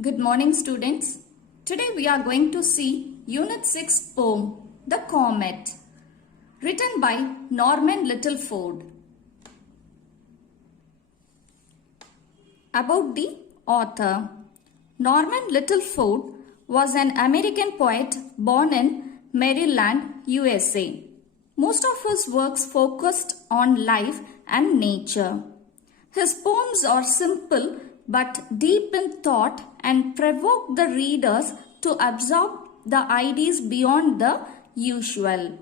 Good morning, students. Today we are going to see Unit 6 poem, The Comet, written by Norman Littleford. About the author. Norman Littleford was an American poet born in Maryland, USA. Most of his works focused on life and nature. His poems are simple but deep in thought and provoke the readers to absorb the ideas beyond the usual.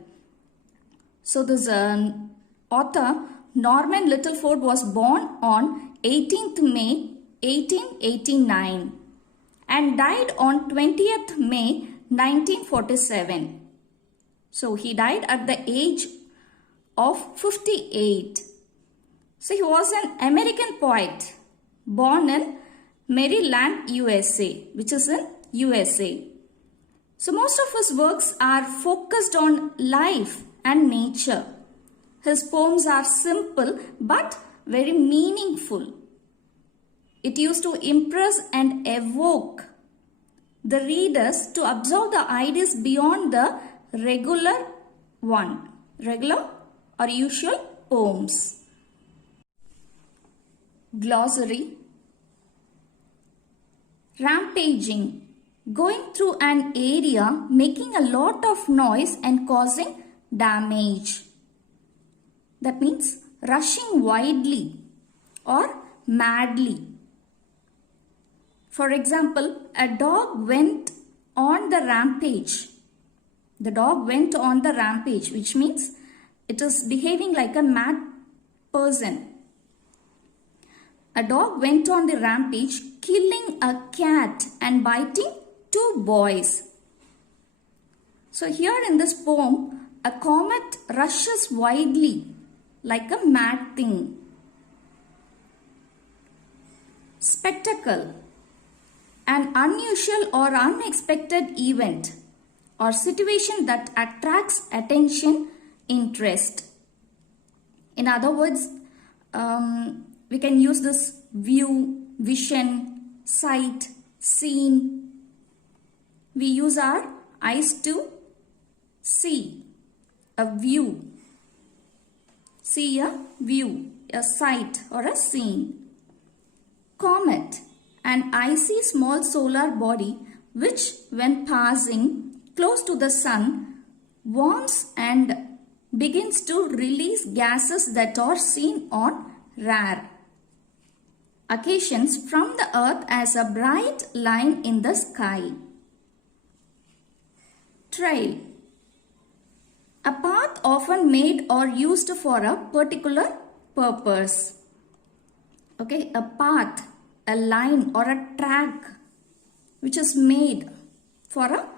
So this author Norman Littleford was born on 18th May 1889 and died on 20th May 1947. So he died at the age of 58. So he was an American poet born in Maryland, USA, which is in USA. So most of his works are focused on life and nature. His poems are simple but very meaningful. It used to impress and evoke the readers to absorb the ideas beyond the regular or usual poems. Glossary. Rampaging. Going through an area, making a lot of noise and causing damage. That means rushing wildly or madly. For example, a dog went on the rampage. The dog went on the rampage, which means it is behaving like a mad person. A dog went on the rampage, killing a cat and biting 2 boys. So here in this poem, a comet rushes wildly like a mad thing. Spectacle. An unusual or unexpected event or situation that attracts attention, interest. In other words, we can use this view, vision, sight, scene. We use our eyes to see a view. See a view, a sight or a scene. Comet, an icy small solar body which when passing close to the sun warms and begins to release gases that are seen on rare occasions from the earth as a bright line in the sky. Trail. A path often made or used for a particular purpose. Okay, a path, a line or a track which is made for a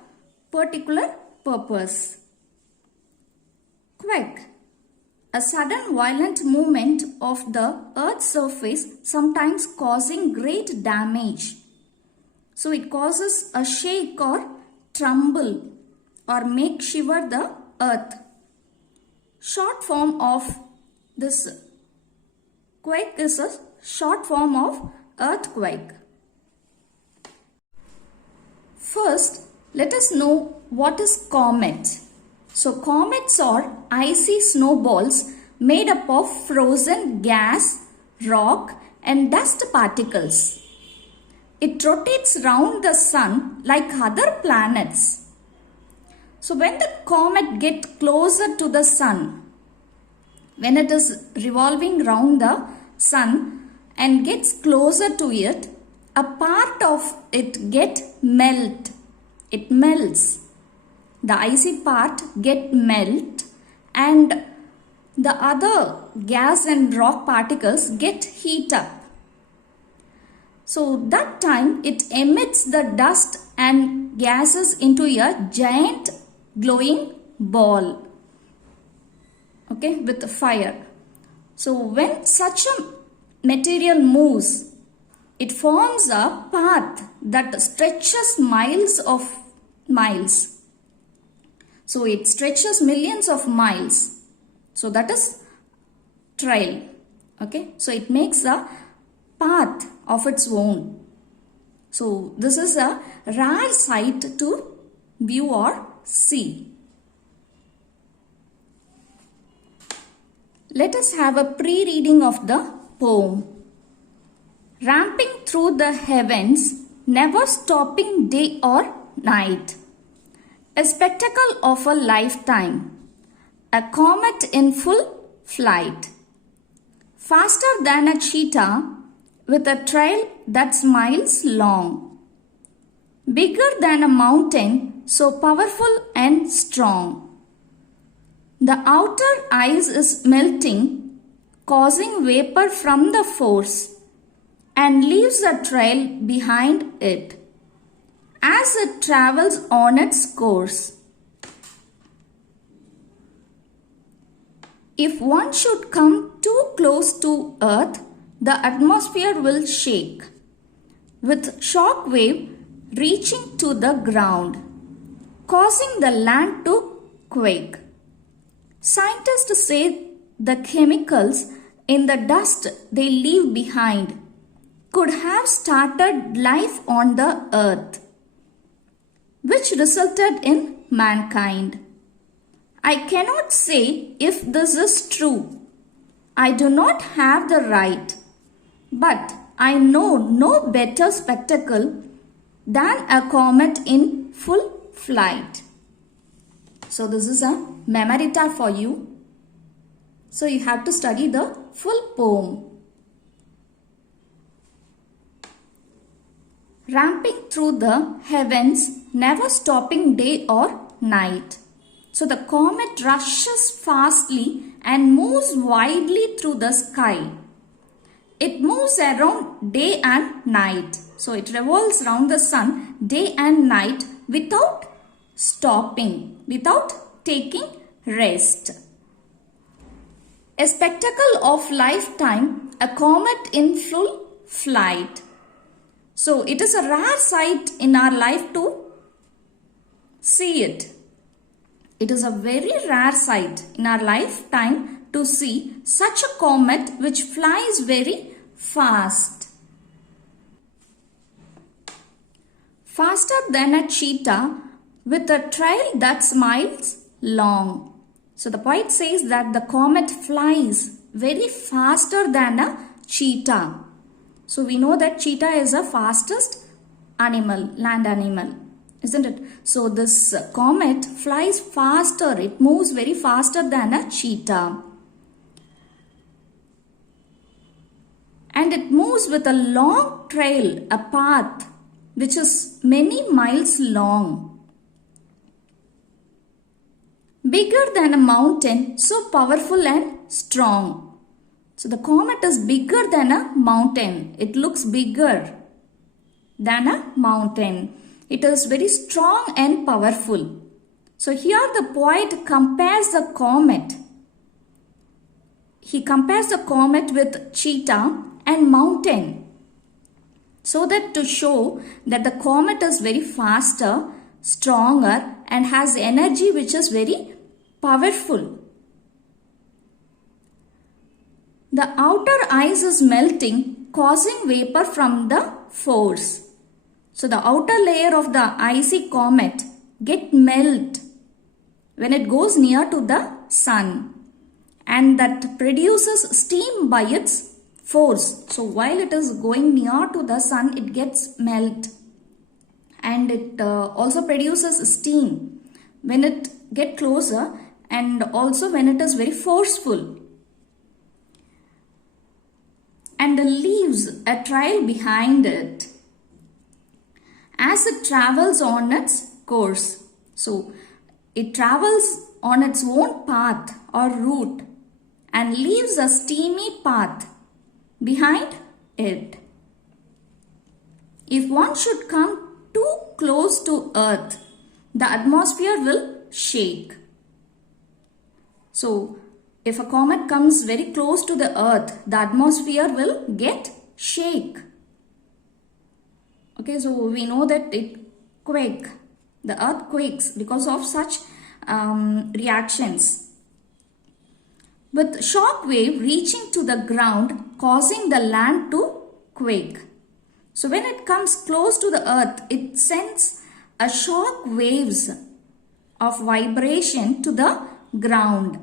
particular purpose. Quake. A sudden violent movement of the earth's surface, sometimes causing great damage. So it causes a shake or tremble or make shiver the earth. Short form of this quake is a short form of earthquake. First, let us know what is comet. So comets are icy snowballs made up of frozen gas, rock and dust particles. It rotates round the sun like other planets. So when the comet gets closer to the sun, when it is revolving round the sun and gets closer to it, a part of it It melts. The icy part melt and the other gas and rock particles get heat up. So that time it emits the dust and gases into a giant glowing ball. Okay, with fire. So when such a material moves, it forms a path that stretches miles. So it stretches millions of miles. So that is trail. Okay. So it makes a path of its own. So this is a rare sight to view or see. Let us have a pre-reading of the poem. Ramping through the heavens, never stopping day or night. A spectacle of a lifetime. A comet in full flight. Faster than a cheetah, with a trail that's miles long. Bigger than a mountain, so powerful and strong. The outer ice is melting, causing vapor from the force, and leaves a trail behind it as it travels on its course. If one should come too close to Earth, the atmosphere will shake, with shock wave reaching to the ground, causing the land to quake. Scientists say the chemicals in the dust they leave behind could have started life on the earth, which resulted in mankind. I cannot say if this is true. I do not have the right, but I know no better spectacle than a comet in full flight. So this is a memorita for you. So you have to study the full poem. Ramping through the heavens, never stopping day or night. So the comet rushes fastly and moves widely through the sky. It moves around day and night. So it revolves around the sun day and night without stopping, without taking rest. A spectacle of lifetime, a comet in full flight. So it is a rare sight in our life to see it. It is a very rare sight in our lifetime to see such a comet which flies very fast. Faster than a cheetah with a trail that's miles long. So the poet says that the comet flies very faster than a cheetah. So we know that cheetah is the fastest animal, land animal, isn't it? So this comet flies faster. It moves very faster than a cheetah. And it moves with a long trail, a path which is many miles long. Bigger than a mountain, so powerful and strong. So the comet is bigger than a mountain. It looks bigger than a mountain. It is very strong and powerful. So here the poet compares the comet. He compares the comet with cheetah and mountain. So that to show that the comet is very faster, stronger and has energy which is very powerful. The outer ice is melting, causing vapor from the force. So the outer layer of the icy comet get melt when it goes near to the sun, and that produces steam by its force. So while it is going near to the sun, it gets melt, and it also produces steam when it get closer, and also when it is very forceful. And leaves a trail behind it as it travels on its course. So it travels on its own path or route and leaves a steamy path behind it. If one should come too close to Earth, the atmosphere will shake. So if a comet comes very close to the Earth, the atmosphere will get shake. Okay, so we know that it quake. The Earth quakes because of such reactions. With shock wave reaching to the ground, causing the land to quake. So when it comes close to the earth, it sends a shock waves of vibration to the ground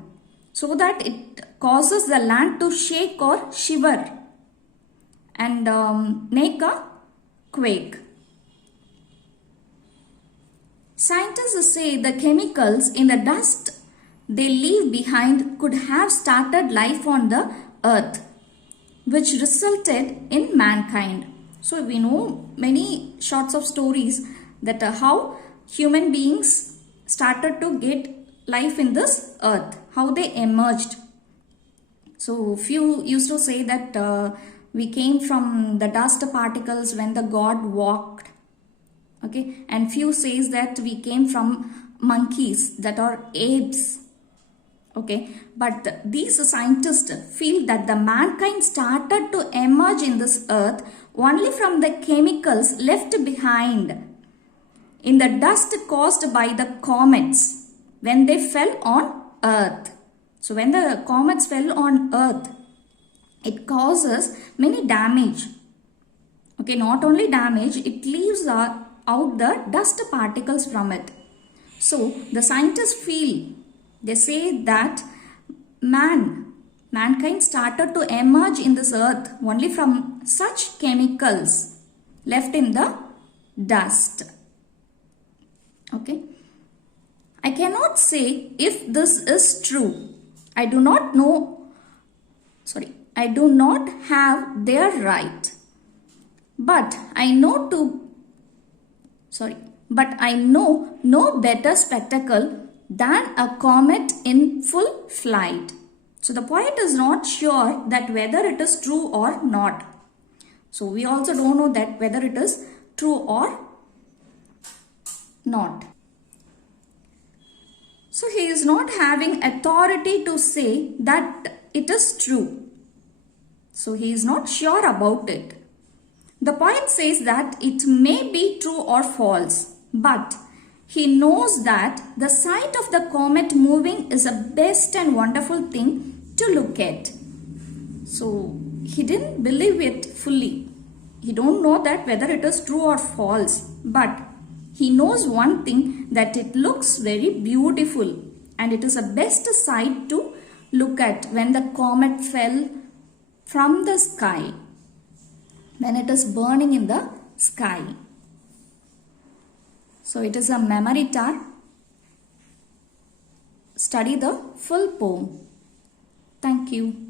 so that it causes the land to shake or shiver and make a quake. Scientists say the chemicals in the dust they leave behind could have started life on the earth, which resulted in mankind. So we know many sorts of stories that how human beings started to get life in this earth, how they emerged. So few used to say that we came from the dust particles when the God walked. Okay, and few says that we came from monkeys, that are apes. Okay, but these scientists feel that the mankind started to emerge in this earth only from the chemicals left behind in the dust caused by the comets when they fell on earth. So when the comets fell on earth, it causes many damage. Okay, not only damage, it leaves out the dust particles from it. So the scientists feel, they say that mankind started to emerge in this earth only from such chemicals left in the dust. Okay, I cannot say if this is true. I do not have their right. But I know no better spectacle than a comet in full flight. So the poet is not sure that whether it is true or not. So we also don't know that whether it is true or not. So he is not having authority to say that it is true. So he is not sure about it. The poet says that it may be true or false, but he knows that the sight of the comet moving is a best and wonderful thing to look at. So he didn't believe it fully. He don't know that whether it is true or false, but he knows one thing, that it looks very beautiful and it is a best sight to look at when the comet fell from the sky, when it is burning in the sky. So it is a memory tar. Study the full poem. Thank you.